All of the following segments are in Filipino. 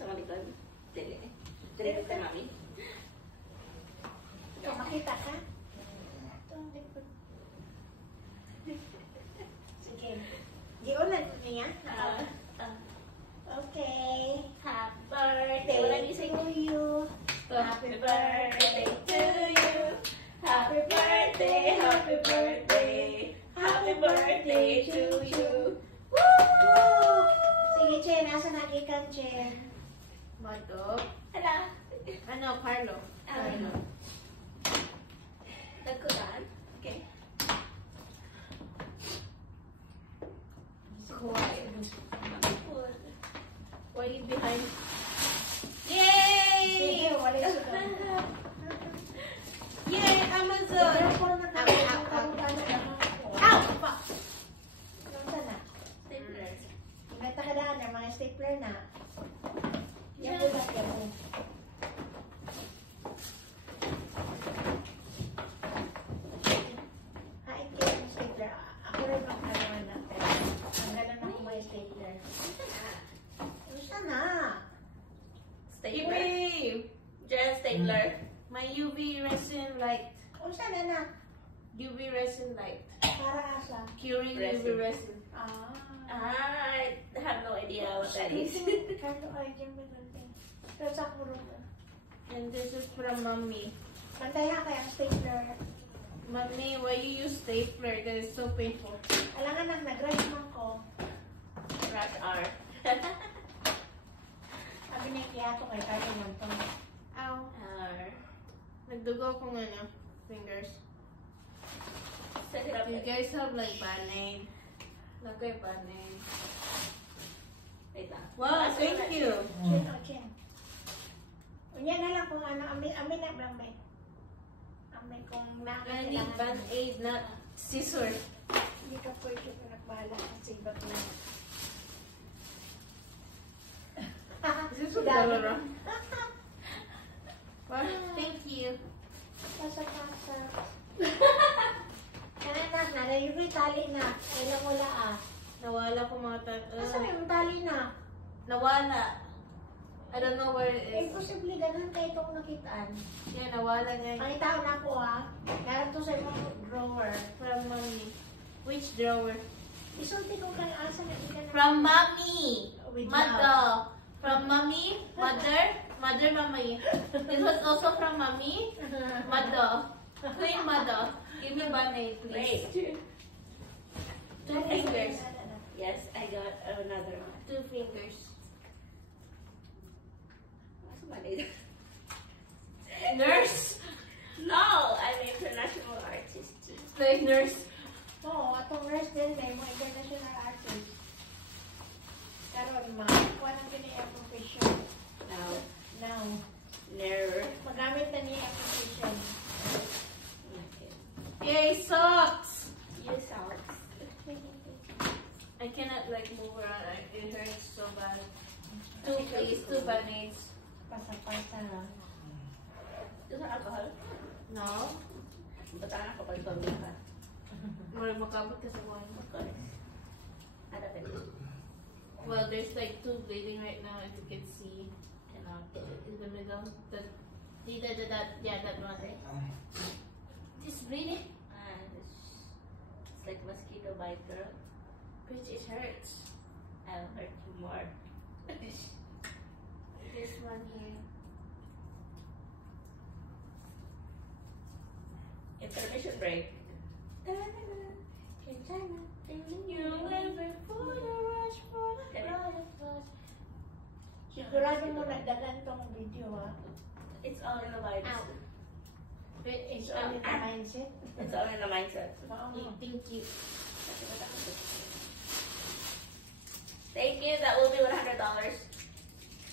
sa malikod. Dili. Dili ka mami. Ito, makita ka? Ito, likod. Sige. Giunan niya? Okay. Happy birthday. Wala ni sing to you. Happy birthday to you. Happy birthday. Happy birthday. Happy birthday to you. Woo! Sige, Chen. Asa nagikan, Chen? Mato. Hala. Ano, Carlo? Ano? Nagkutan? Okay. Quiet. Why are you behind? Yay! Sige, wala yung suka. Yay, Amazon! Ow! Fuck! Ano na? Stapler. Natakadaan na mga stapler na. Yan po lang yan po. Ito yung stapler. Ako rin ang kanaman na. Pero ang ganon ako mga stapler. Gusto na. Stapler. Yay! Just stapler. My UV resin light. Gusto na na. UV resin light. Para asa. Curing Resin. UV resin. I have no idea what that is. Kano ay dyan ba natin? Pero sa puro na. And this is from Mommy. Pantay ha kaya ang stapler. Mommy, why you use stapler? That is so painful. Alangan nang nag-rush man ko. Rush R. Sabi ni Kiato kay Kaya man to. Ow. R. Nagdugo kong ano, fingers. Set it up. You guys have like band-aid. Lagay band-aid. Wait lang. Wow, thank you. Chin o chin. Unya na lang kung ano, amin na blamay. Amin kung I need band-aid, not scissor. Hindi ka pwede kung nagbahala kasi iba't na. Is this what Dara? Wow, thank you. Kasa. Kaya na, yung tali na. Kailan wala ah. Nawala ko mga Kasa yung tali na. Nawala. I don't know where it is. Imposible ganun kayo itong nakitaan. Yeah, nawala nga. Pakita na ko ah. Meron to sa imong drawer. From Mommy. Which drawer? Isulti ko kay asa na hindi ka na. From Mommy. With Mother. From Mommy. Mother. Mother, Mommy. This was also from Mommy. Mother. Queen Mother. Give me band-aid, please. Wait. 2 fingers. Yes, I got another one. 2 fingers. What's my name? Nurse. No, I'm an international artist. Like nurse. Oo, atong rest din na yung mga international artist. Karon ma, kuha nang ganyan ang profession. Now, Now, never. magamit na niya ang profession. Okay. Yay, socks. Use socks. I cannot like move around. It hurts so bad. 2 please, 2 band-aids. Pasa-pasa na. Ito sa alcohol? No. Bata na kapag pamilya ka. More makabot ka sa buwan. Of course. Ada pa din. Well, there's like 2 bleeding right now, as you can see. In the middle. That one. This bleeding? It's like mosquito bite, girl. Bitch, it hurts. I'll hurt you more. This one here. Intermission break. You live for the rush for the butterflies. Sigurado mo nagdagan tong video ha. It's all in the vibes. Ow. It's only the mindset. It's all in the mindset. Oo. Thank you. Thank you. That will be $100.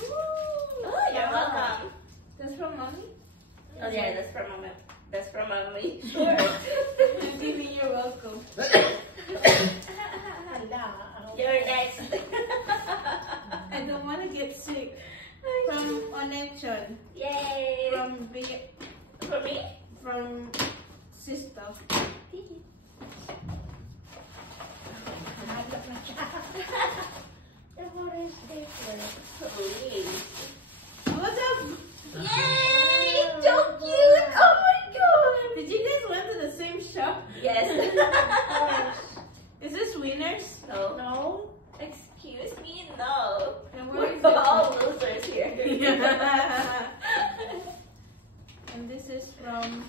Oh, you're welcome. That's from Mommy? Oh yeah, that's from Mama. That's from Mommy. Sure. Maybe you're welcome. Hala. You're next. I don't want to get sick. From Onechon. Yay. For me? From sister. Hanap na siya. The forest paper. Please. Yay! So cute! Oh my god! Did you guys went to the same shop? Yes. Is this Winners? No. No? Excuse me, no. And where is We're it? all losers here. And this is from.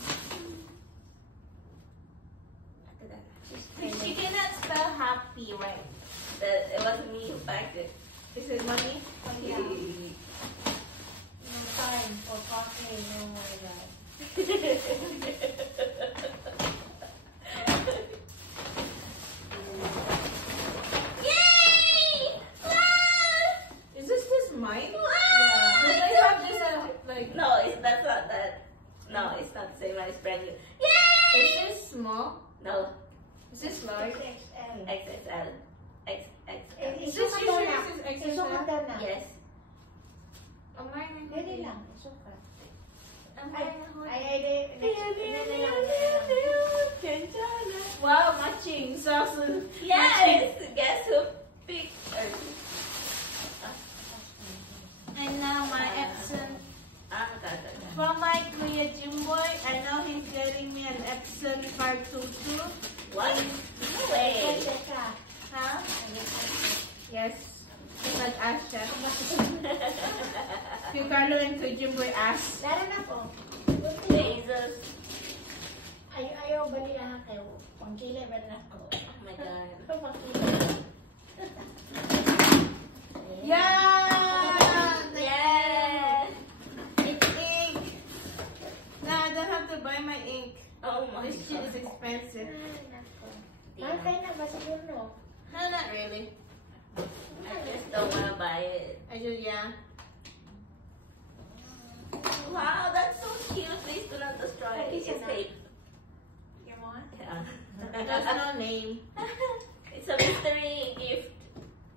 She cannot spell happy, right? It wasn't me who packed it. Is it money? Yeah. No time for coffee, no more that. Yay! Is this mine? Wow! Does I have this like? No, that's not that. No, it's not the same one. It's brand new. Yay! Is this small? No, Is this large? XXL. XXL. XXL. Is this Isukat usually na. is XXL? Isukat na. Yes. Oh, mine. Dili lang, isukat. Ay, Ay, wow, matching. Sauce. Yes! Guess who picked And now my Epson. God. From my Kuya Jimboy, I know he's getting me an Epson 522. What? No way. Huh? Yes. Like Asha. Kuya Carlo and Kuya Jimboy asked. Laro na po. Jesus. Ayaw bali na kayo. Pangkili ba na ako? Oh my god. Pangkili. Yeah! Yeah! It's ink. No, I don't have to buy my ink. Oh my This shit is god. expensive. Mahal kayo na ba siguro? No, not really. I just don't wanna buy it. I just, yeah. Wow, that's so cute. Please do not destroy it. It's It's enough. fake. You want? Yeah. There's no name. It's a mystery gift.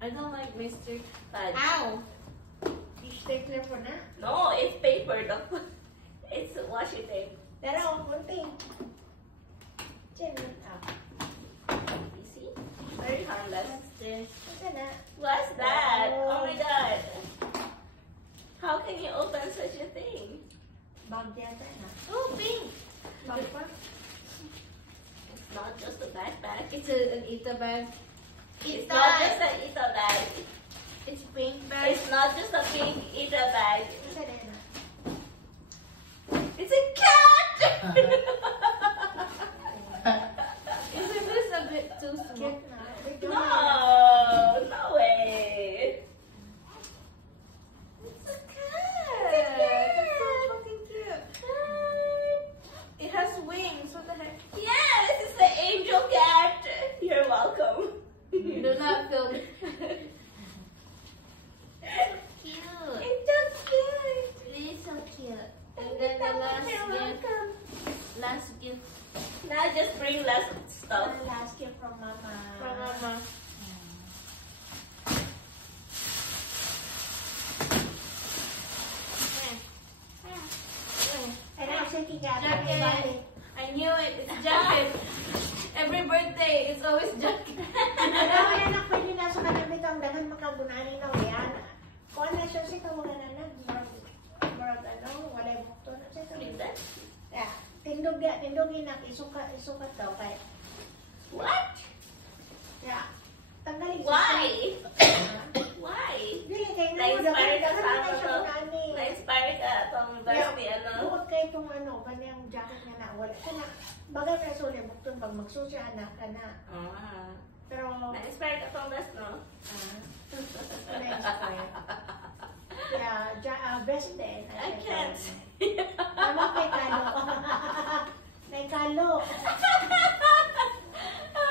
I don't like mystery. But Ow! Stapler po na. no, it's paper though. It's washi tape. Pero, kunti. Chin it up. You see? Very harmless. What's this? Ito na. What's that? Oh my god. How can you open such a thing? Bag yata na. Oh, pink! Bag pa? It's not just a backpack. It's an Ita bag. It's Ita! not just an Ita bag. It's pink bag. It's not just a pink Ita bag. Ito na. It's a cat! Isn't this a bit too small? Cute na. Ito No, na. no way. It's a cat. That's so fucking cute. It has wings. What the heck? Yes, it's the angel cat. You're welcome. Do not film it. Cute. It's so cute. Really so cute. And then the last You're gift. welcome. Last gift Now just bring less stuff. Last gift from Mama. from Mama. And I'm thinking that Jacket. I knew it. It's jacket. Every birthday, it's always jacket. Alam mo na pwede na sa kanabit ang dahan makagunani na yan. Kung ano siya si kawalan na marag wala yung bukto na siya. Leave that. Yeah. Tindugin na, isukat daw kay. What? Yeah. Tanggalin siya. Why? Ha? Why? Dili kay Na-inspire ka sa dahan ano siya to? gunani. Na-inspire ka itong birthday ano? Buot kay itong kanyang jacket nga na wala ka na. Bagay ka sa ulit bukton pag magsusi anak ka na. Ah. Pero Na-inspire ka itong best, no? na-inspire. Yeah, best din. I can't. Ano kay Kalo? Kay Kalo.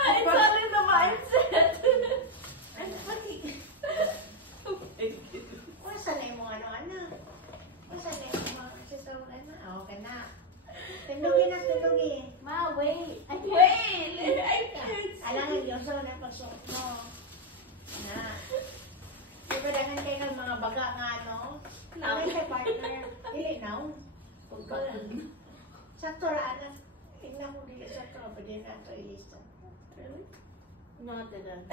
It's all in the mindset. Ano pati? Oh my God. Wasa na yung mga ano? Wasa na yung mga sister ano? Okay na. Tindugin na, tindugin. Ma, wait. Wait! I can't. Alam nga, Diyos na pagsuot mo. Na. Di ba dahan kayo ng mga baga nga ano? Now. Ano kay partner? Dili now. Sakto ra na. Tingnan mo dili sakto ra ba din na ito ilista. Really? No, it didn't.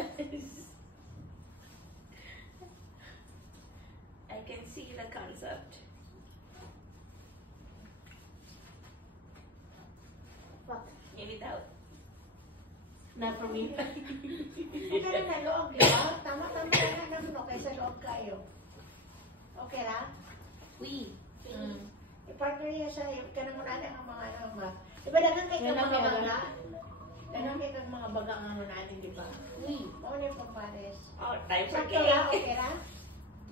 I can see the concept. Not for me. Okay na na loob, di ba? Tama-tama na naman, okay sa loob kayo. Okay lang? We. I-partner niya sa iyo, ka na muna ang mga ano. Di ba dagang kay kang mga baga? Dagang kay kang mga baga ang ano natin, di ba? We. Mauna yung pampares. Oh, time for Sakto lang, cake. okay lang?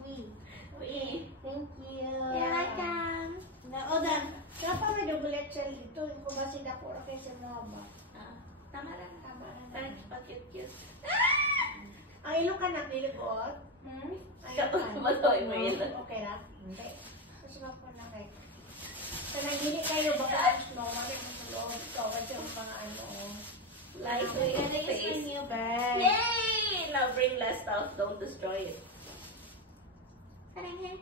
We. We. Thank you. You're welcome. Naodan. Kapa may double shell dito, kung ba sila po okay sa mga ba? Tama lang. Tama na. Thanks, cute. Ang ilo ka na niligot? Maloy mo yun. Okay lang? Hindi. Kasi po na kayo. Sa nagdili kayo, baka no, mali mo sa loob. Ikaw kasi ang mga ano. Like We're gonna use my face. new bag. Yay! Now bring less stuff. Don't destroy it. Sarang here.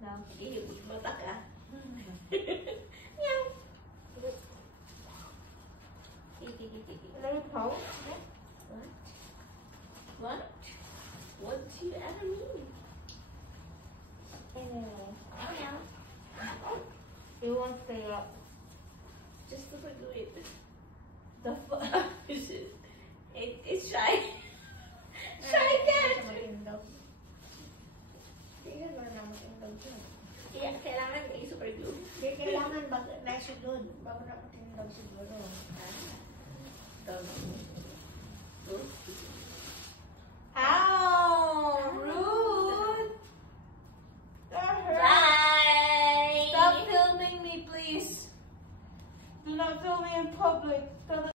No. Ew, mata ka. Meow. Let me poke. What? What do you ever mean? Anyway. Meow. It won't stay up. Just super glue it. The fuck? It's shy. Shy cat. Hindi na na matindog yun. Yeah, kailangan i-super glue. Hindi kailangan nasa doon. Bago na matindog siguro. Ow! Rude! That hurt. Bye! Stop filming me, please. Do not film me in public.